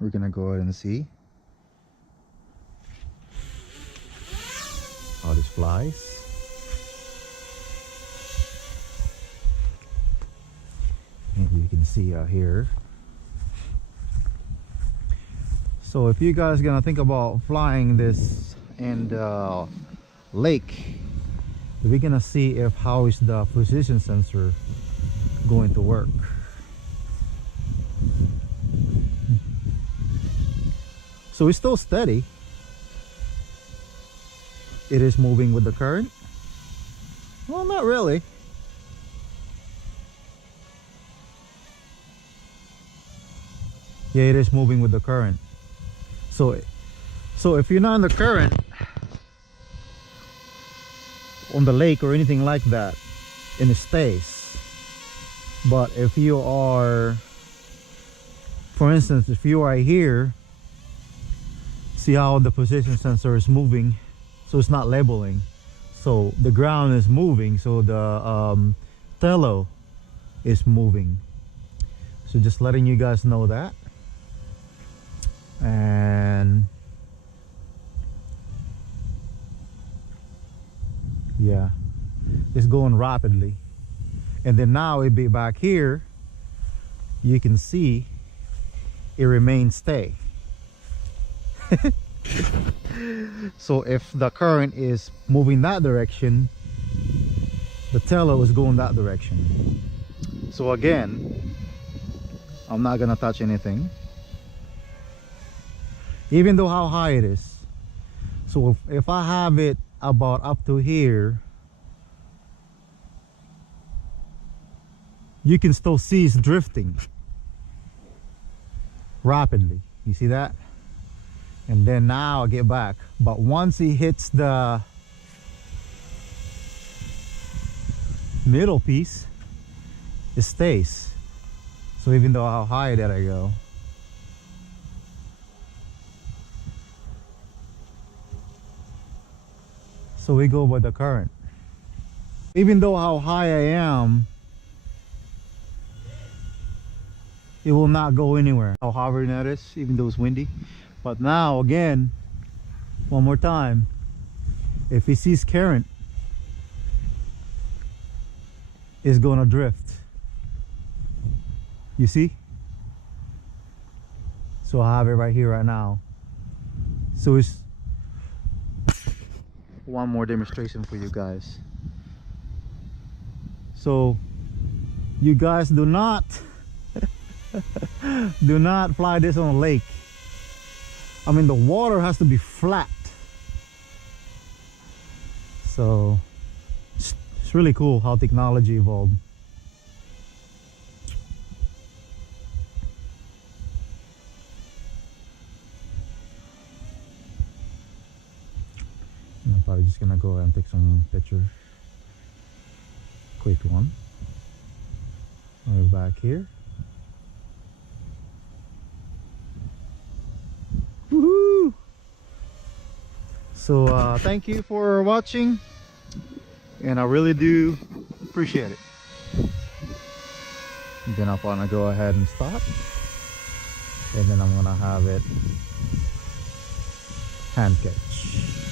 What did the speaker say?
we're gonna go ahead and see how this flies. Maybe you can see out here. So if you guys gonna think about flying this in the lake, we're gonna see if how is the position sensor going to work. So it's still steady. It is moving with the current. Well, not really. Yeah, it is moving with the current. So if you're not in the current on the lake or anything like that, and it stays. But if you are, for instance, if you are here, see how the position sensor is moving, so it's not labeling, so the ground is moving, so the tello is moving. So just letting you guys know that. And yeah, it's going rapidly. And then now it be back here, you can see it remains stay. So if the current is moving that direction, the tello is going that direction. So again, I'm not gonna touch anything, even though how high it is. So if I have it about up to here, you can still see it's drifting rapidly. You see that? And then now I get back, but once he hits the middle piece, it stays. So even though how high that I go, so we go by the current. Even though how high I am, it will not go anywhere. How hovering that is, even though it's windy. But now again, one more time, if he sees current, it's gonna drift. You see? So I have it right here right now. So it's one more demonstration for you guys. So you guys do not do not fly this on a lake. I mean, the water has to be flat. So it's really cool how technology evolved. I'm probably just gonna go ahead and take some pictures. Quick one. We're back here. Woohoo! So thank you for watching, and I really do appreciate it. Then I'm gonna go ahead and stop, and then I'm gonna have it hand catch.